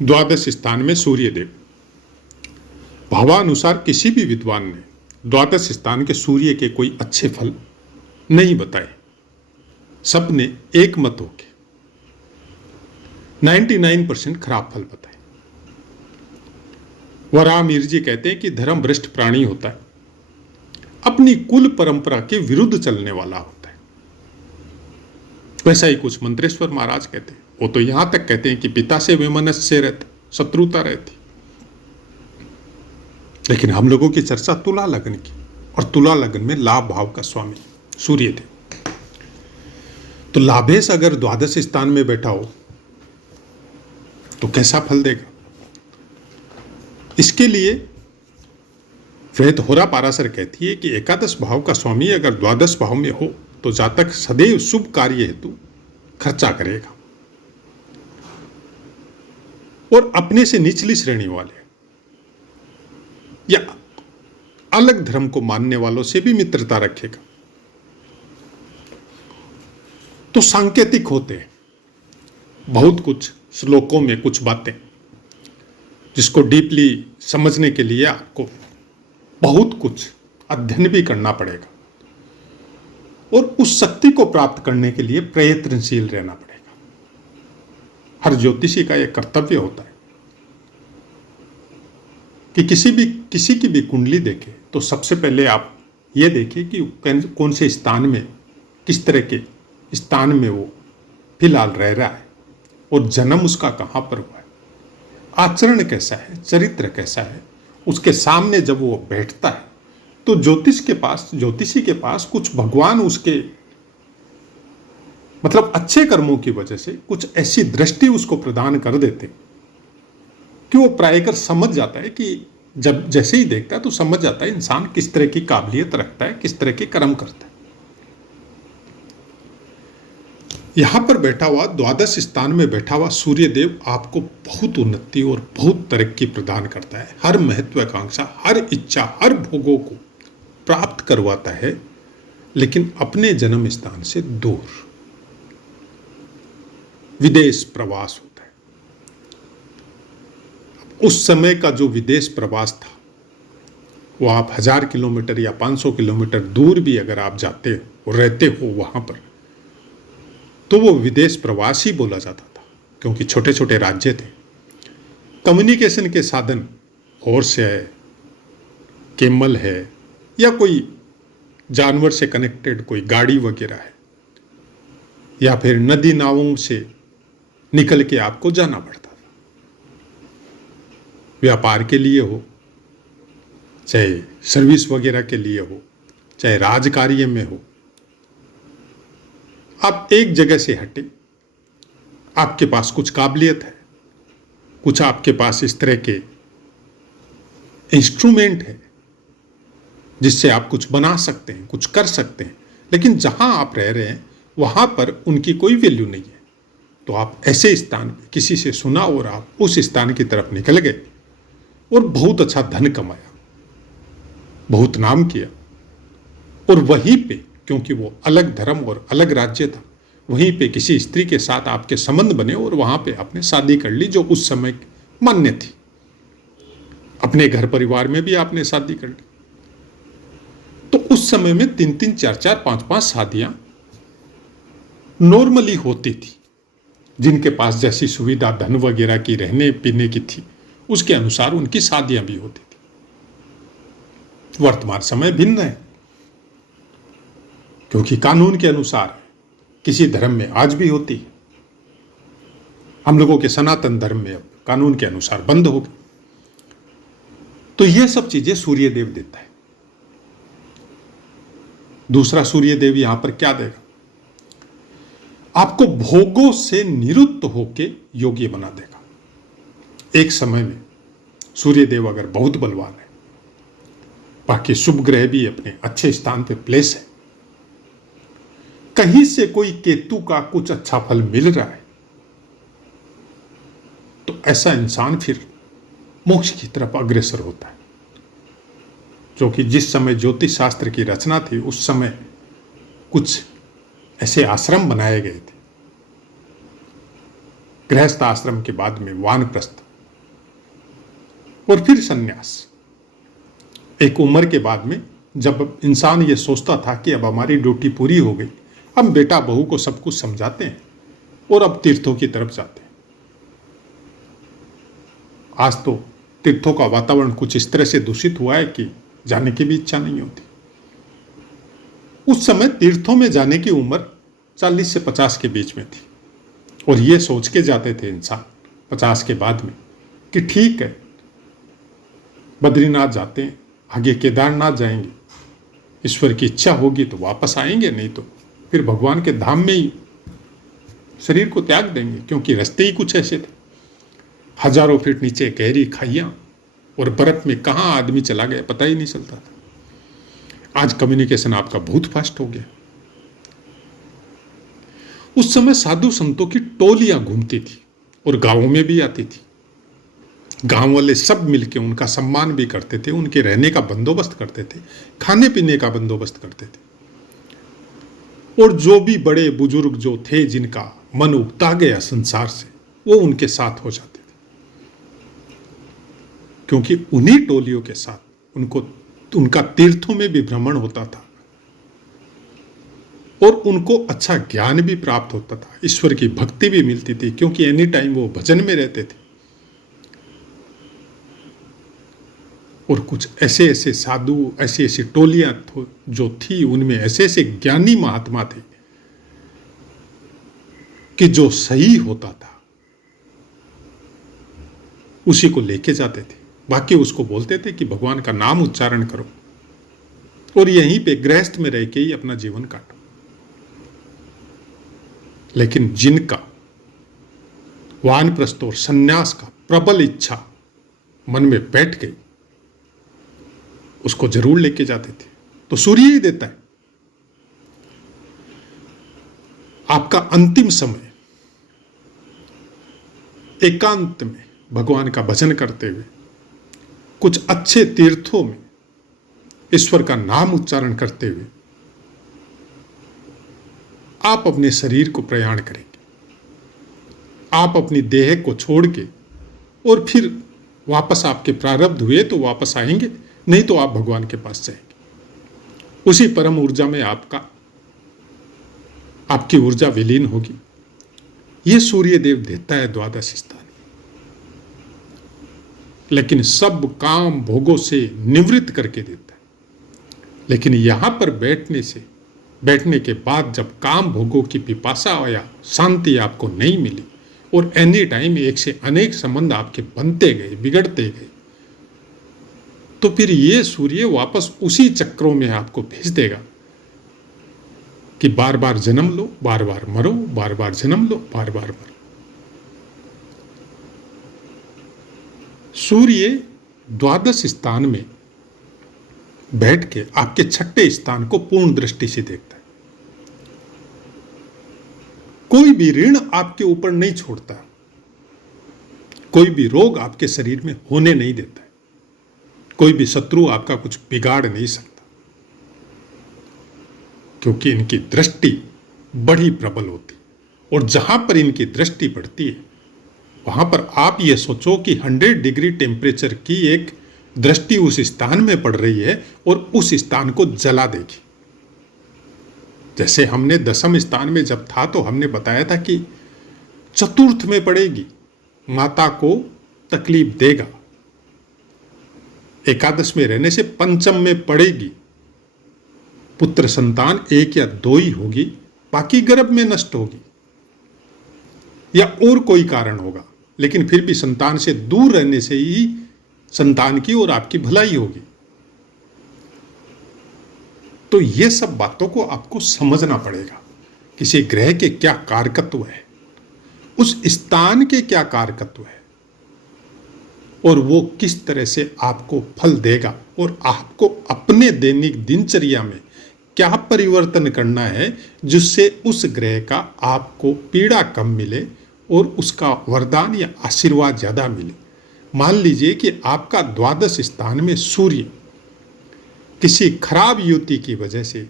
द्वादश स्थान में सूर्यदेव। भावानुसार किसी भी विद्वान ने द्वादश स्थान के सूर्य के कोई अच्छे फल नहीं बताए। सब ने एक मत होके 99% खराब फल बताए। वराहमिहिर जी कहते हैं कि धर्म भ्रष्ट प्राणी होता है, अपनी कुल परंपरा के विरुद्ध चलने वाला होता है। वैसा ही कुछ मंत्रेश्वर महाराज कहते हैं। वो तो यहां तक कहते हैं कि पिता से वैमनस्य रहते, शत्रुता रहती। लेकिन हम लोगों की चर्चा तुला लगन की, और तुला लगन में लाभ भाव का स्वामी सूर्यदेव। तो लाभेश अगर द्वादश स्थान में बैठा हो तो कैसा फल देगा? इसके लिए वेद होरा पाराशर कहती है कि एकादश भाव का स्वामी अगर द्वादश भाव में हो तो जातक सदैव शुभ कार्य हेतु खर्चा करेगा, और अपने से निचली श्रेणी वाले या अलग धर्म को मानने वालों से भी मित्रता रखेगा। तो सांकेतिक होते हैं बहुत कुछ श्लोकों में कुछ बातें, जिसको डीपली समझने के लिए आपको बहुत कुछ अध्ययन भी करना पड़ेगा, और उस शक्ति को प्राप्त करने के लिए प्रयत्नशील रहना पड़ेगा। हर ज्योतिषी का यह कर्तव्य होता है कि किसी की भी कुंडली देखें तो सबसे पहले आप ये देखें कि कौन से स्थान में, किस तरह के स्थान में वो फिलहाल रह रहा है, और जन्म उसका कहाँ पर हुआ है, आचरण कैसा है, चरित्र कैसा है। उसके सामने जब वो बैठता है तो ज्योतिषी के पास कुछ भगवान उसके मतलब अच्छे कर्मों की वजह से कुछ ऐसी दृष्टि उसको प्रदान कर देते कि वो प्रायकर समझ जाता है कि जब जैसे ही देखता है तो समझ जाता है इंसान किस तरह की काबिलियत रखता है, किस तरह के कर्म करता है। यहां पर बैठा हुआ द्वादश स्थान में बैठा हुआ सूर्यदेव आपको बहुत उन्नति और बहुत तरक्की प्रदान करता है। हर महत्वाकांक्षा, हर इच्छा, हर भोगों को प्राप्त करवाता है, लेकिन अपने जन्म स्थान से दूर। विदेश प्रवास होता है। उस समय का जो विदेश प्रवास था वो आप 1000 किलोमीटर या 500 किलोमीटर दूर भी अगर आप जाते हो, रहते हो वहां पर, तो वो विदेश प्रवास ही बोला जाता था, क्योंकि छोटे छोटे राज्य थे। कम्युनिकेशन के साधन हॉर्स है, केमल है, या कोई जानवर से कनेक्टेड कोई गाड़ी वगैरह है, या फिर नदी नावों से निकल के आपको जाना पड़ता था। व्यापार के लिए हो, चाहे सर्विस वगैरह के लिए हो, चाहे राजकार्य में हो, आप एक जगह से हटे, आपके पास कुछ काबिलियत है, कुछ आपके पास इस तरह के इंस्ट्रूमेंट है जिससे आप कुछ बना सकते हैं, कुछ कर सकते हैं, लेकिन जहां आप रह रहे हैं वहां पर उनकी कोई वैल्यू नहीं है। तो आप ऐसे स्थान पे किसी से सुना और आप उस स्थान की तरफ निकल गए और बहुत अच्छा धन कमाया, बहुत नाम किया, और वहीं पे, क्योंकि वो अलग धर्म और अलग राज्य था, वहीं पे किसी स्त्री के साथ आपके संबंध बने और वहां पे आपने शादी कर ली, जो उस समय मान्य थी। अपने घर परिवार में भी आपने शादी कर ली। तो उस समय में 3-3, 4-4, 5-5 शादियां नॉर्मली होती थी। जिनके पास जैसी सुविधा धन वगैरह की, रहने पीने की थी, उसके अनुसार उनकी शादियां भी होती थी। वर्तमान समय भिन्न है, क्योंकि कानून के अनुसार किसी धर्म में आज भी होती है। हम लोगों के सनातन धर्म में अब कानून के अनुसार बंद हो गई। तो ये सब चीजें सूर्यदेव देता है। दूसरा सूर्यदेव यहां पर क्या देगा? आपको भोगों से निवृत्त होके योग्य बना देगा। एक समय में सूर्यदेव अगर बहुत बलवान है, बाकी शुभ ग्रह भी अपने अच्छे स्थान पे प्लेस है, कहीं से कोई केतु का कुछ अच्छा फल मिल रहा है, तो ऐसा इंसान फिर मोक्ष की तरफ अग्रसर होता है। जो कि जिस समय ज्योतिष शास्त्र की रचना थी उस समय कुछ ऐसे आश्रम बनाए गए थे। गृहस्थ आश्रम के बाद में वानप्रस्थ, और फिर सन्यास। एक उम्र के बाद में जब इंसान ये सोचता था कि अब हमारी ड्यूटी पूरी हो गई, हम बेटा बहू को सब कुछ समझाते हैं और अब तीर्थों की तरफ जाते हैं। आज तो तीर्थों का वातावरण कुछ इस तरह से दूषित हुआ है कि जाने की भी इच्छा नहीं होती। उस समय तीर्थों में जाने की उम्र 40 से 50 के बीच में थी और ये सोच के जाते थे इंसान 50 के बाद में कि ठीक है, बद्रीनाथ जाते हैं, आगे केदारनाथ जाएंगे, ईश्वर की इच्छा होगी तो वापस आएंगे, नहीं तो फिर भगवान के धाम में ही शरीर को त्याग देंगे, क्योंकि रास्ते ही कुछ ऐसे थे। हजारों फीट नीचे गहरी खाइयां और बर्फ में कहाँ आदमी चला गया पता ही नहीं चलता था। आज कम्युनिकेशन आपका बहुत फास्ट हो गया। उस समय साधु संतों की टोलियां घूमती थी और गांवों में भी आती थी। गांव वाले सब मिलके उनका सम्मान भी करते थे, उनके रहने का बंदोबस्त करते थे, खाने पीने का बंदोबस्त करते थे। और जो भी बड़े बुजुर्ग जो थे जिनका मन उगता गया संसार से, वो उनके साथ हो जाते थे, क्योंकि उन्हीं टोलियों के साथ उनका तीर्थों में भी भ्रमण होता था और उनको अच्छा ज्ञान भी प्राप्त होता था, ईश्वर की भक्ति भी मिलती थी, क्योंकि एनी टाइम वो भजन में रहते थे। और कुछ ऐसे ऐसे साधु, ऐसी ऐसी टोलियां जो थी, उनमें ऐसे ऐसे ज्ञानी महात्मा थे कि जो सही होता था उसी को लेके जाते थे, बाकी उसको बोलते थे कि भगवान का नाम उच्चारण करो और यहीं पे गृहस्थ में रह के ही अपना जीवन काटो। लेकिन जिनका वानप्रस्थ और सन्यास का प्रबल इच्छा मन में बैठ गई, उसको जरूर लेके जाते थे। तो सूर्य ही देता है। आपका अंतिम समय एकांत में भगवान का भजन करते हुए, कुछ अच्छे तीर्थों में ईश्वर का नाम उच्चारण करते हुए आप अपने शरीर को प्रयाण करेंगे। आप अपनी देह को छोड़ के और फिर वापस आपके प्रारब्ध हुए तो वापस आएंगे, नहीं तो आप भगवान के पास जाएंगे। उसी परम ऊर्जा में आपकी ऊर्जा विलीन होगी। यह सूर्य देव देता है द्वादश स्थान, लेकिन सब काम भोगों से निवृत्त करके देता है। लेकिन यहां पर बैठने के बाद जब काम भोगों की पिपासा या शांति आपको नहीं मिली और एनी टाइम एक से अनेक संबंध आपके बनते गए, बिगड़ते गए, तो फिर ये सूर्य वापस उसी चक्रों में आपको भेज देगा कि बार बार जन्म लो, बार बार मरो, बार बार जन्म लो, बार बार मरो। सूर्य द्वादश स्थान में बैठ के आपके छठे स्थान को पूर्ण दृष्टि से देखता है। कोई भी ऋण आपके ऊपर नहीं छोड़ता, कोई भी रोग आपके शरीर में होने नहीं देता है, कोई भी शत्रु आपका कुछ बिगाड़ नहीं सकता, क्योंकि इनकी दृष्टि बड़ी प्रबल होती। और जहां पर इनकी दृष्टि बढ़ती है वहां पर आप ये सोचो कि 100 डिग्री टेम्परेचर की एक दृष्टि उस स्थान में पड़ रही है और उस स्थान को जला देगी। जैसे हमने दशम स्थान में जब था तो हमने बताया था कि चतुर्थ में पड़ेगी, माता को तकलीफ देगा। एकादश में रहने से पंचम में पड़ेगी, पुत्र संतान 1 या 2 ही होगी, बाकी गर्भ में नष्ट होगी या और कोई कारण होगा, लेकिन फिर भी संतान से दूर रहने से ही संतान की और आपकी भलाई होगी। तो ये सब बातों को आपको समझना पड़ेगा। किसी ग्रह के क्या कारकत्व है, उस स्थान के क्या कारकत्व है और वो किस तरह से आपको फल देगा और आपको अपने दैनिक दिनचर्या में क्या परिवर्तन करना है जिससे उस ग्रह का आपको पीड़ा कम मिले और उसका वरदान या आशीर्वाद ज्यादा मिले। मान लीजिए कि आपका द्वादश स्थान में सूर्य किसी खराब युति की वजह से,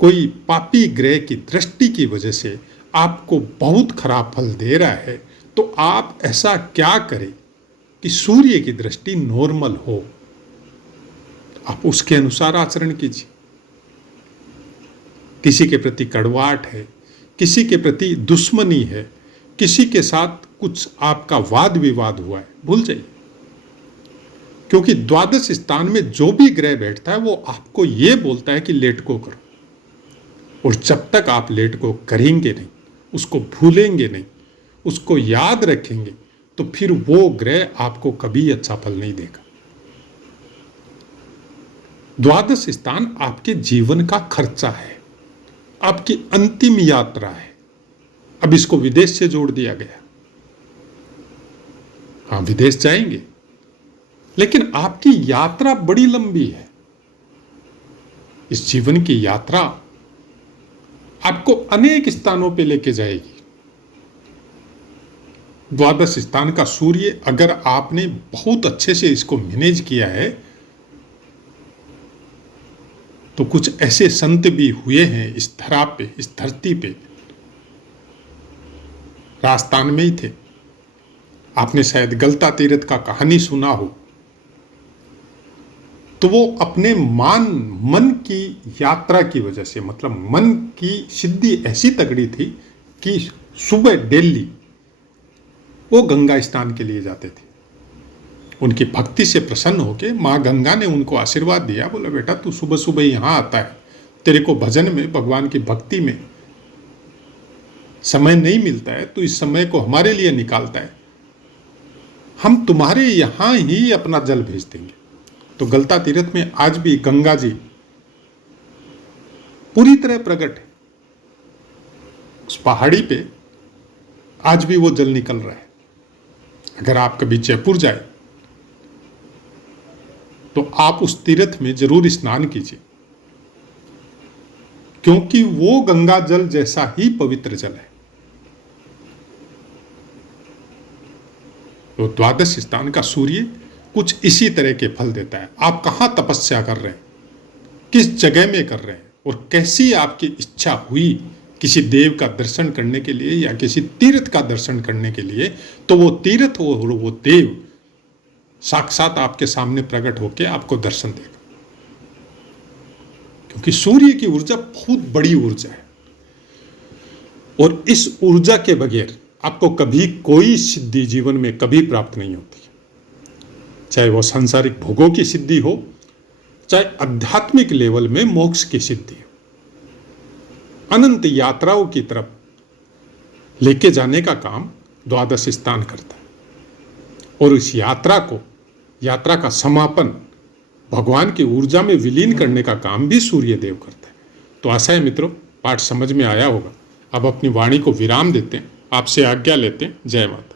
कोई पापी ग्रह की दृष्टि की वजह से आपको बहुत खराब फल दे रहा है, तो आप ऐसा क्या करें कि सूर्य की दृष्टि नॉर्मल हो, आप उसके अनुसार आचरण कीजिए। किसी के प्रति कड़वाहट है, किसी के प्रति दुश्मनी है, किसी के साथ कुछ आपका वाद विवाद हुआ है, भूल जाइए। क्योंकि द्वादश स्थान में जो भी ग्रह बैठता है वो आपको ये बोलता है कि लेट को करो, और जब तक आप लेट को करेंगे नहीं, उसको भूलेंगे नहीं, उसको याद रखेंगे, तो फिर वो ग्रह आपको कभी अच्छा फल नहीं देगा। द्वादश स्थान आपके जीवन का खर्चा है, आपकी अंतिम यात्रा है। अब इसको विदेश से जोड़ दिया गया। हाँ, विदेश जाएंगे, लेकिन आपकी यात्रा बड़ी लंबी है। इस जीवन की यात्रा आपको अनेक स्थानों पे लेके जाएगी। द्वादश स्थान का सूर्य अगर आपने बहुत अच्छे से इसको मैनेज किया है, तो कुछ ऐसे संत भी हुए हैं इस धरा पे, इस धरती पे, राजस्थान में ही थे। आपने शायद गलता तीर्थ का कहानी सुना हो। तो वो अपने मन की यात्रा की वजह से, मतलब मन की सिद्धि ऐसी तगड़ी थी कि सुबह डेली वो गंगा स्नान के लिए जाते थे। उनकी भक्ति से प्रसन्न होकर माँ गंगा ने उनको आशीर्वाद दिया, बोला बेटा तू सुबह सुबह यहाँ आता है, तेरे को भजन में, भगवान की भक्ति में समय नहीं मिलता है, तो इस समय को हमारे लिए निकालता है, हम तुम्हारे यहाँ ही अपना जल भेज देंगे। तो गलता तीर्थ में आज भी गंगा जी पूरी तरह प्रकट है। उस पहाड़ी पे आज भी वो जल निकल रहा है। अगर आप कभी जयपुर जाए तो आप उस तीर्थ में जरूर स्नान कीजिए, क्योंकि वो गंगा जल जैसा ही पवित्र जल है। तो द्वादश स्थान का सूर्य कुछ इसी तरह के फल देता है। आप कहाँ तपस्या कर रहे हैं, किस जगह में कर रहे हैं, और कैसी आपकी इच्छा हुई किसी देव का दर्शन करने के लिए या किसी तीर्थ का दर्शन करने के लिए, तो वो तीर्थ और वो देव साक्षात आपके सामने प्रकट होकर आपको दर्शन देगा। क्योंकि सूर्य की ऊर्जा बहुत बड़ी ऊर्जा है, और इस ऊर्जा के बगैर आपको कभी कोई सिद्धि जीवन में कभी प्राप्त नहीं होती। चाहे वो सांसारिक भोगों की सिद्धि हो, चाहे आध्यात्मिक लेवल में मोक्ष की सिद्धि हो। अनंत यात्राओं की तरफ लेके जाने का काम द्वादश स्थान करता है, और इस यात्रा का समापन भगवान की ऊर्जा में विलीन करने का काम भी सूर्य देव करता है। तो आशा है मित्रों, पाठ समझ में आया होगा। अब अपनी वाणी को विराम देते हैं, आपसे आज्ञा लेते हैं। जय माता।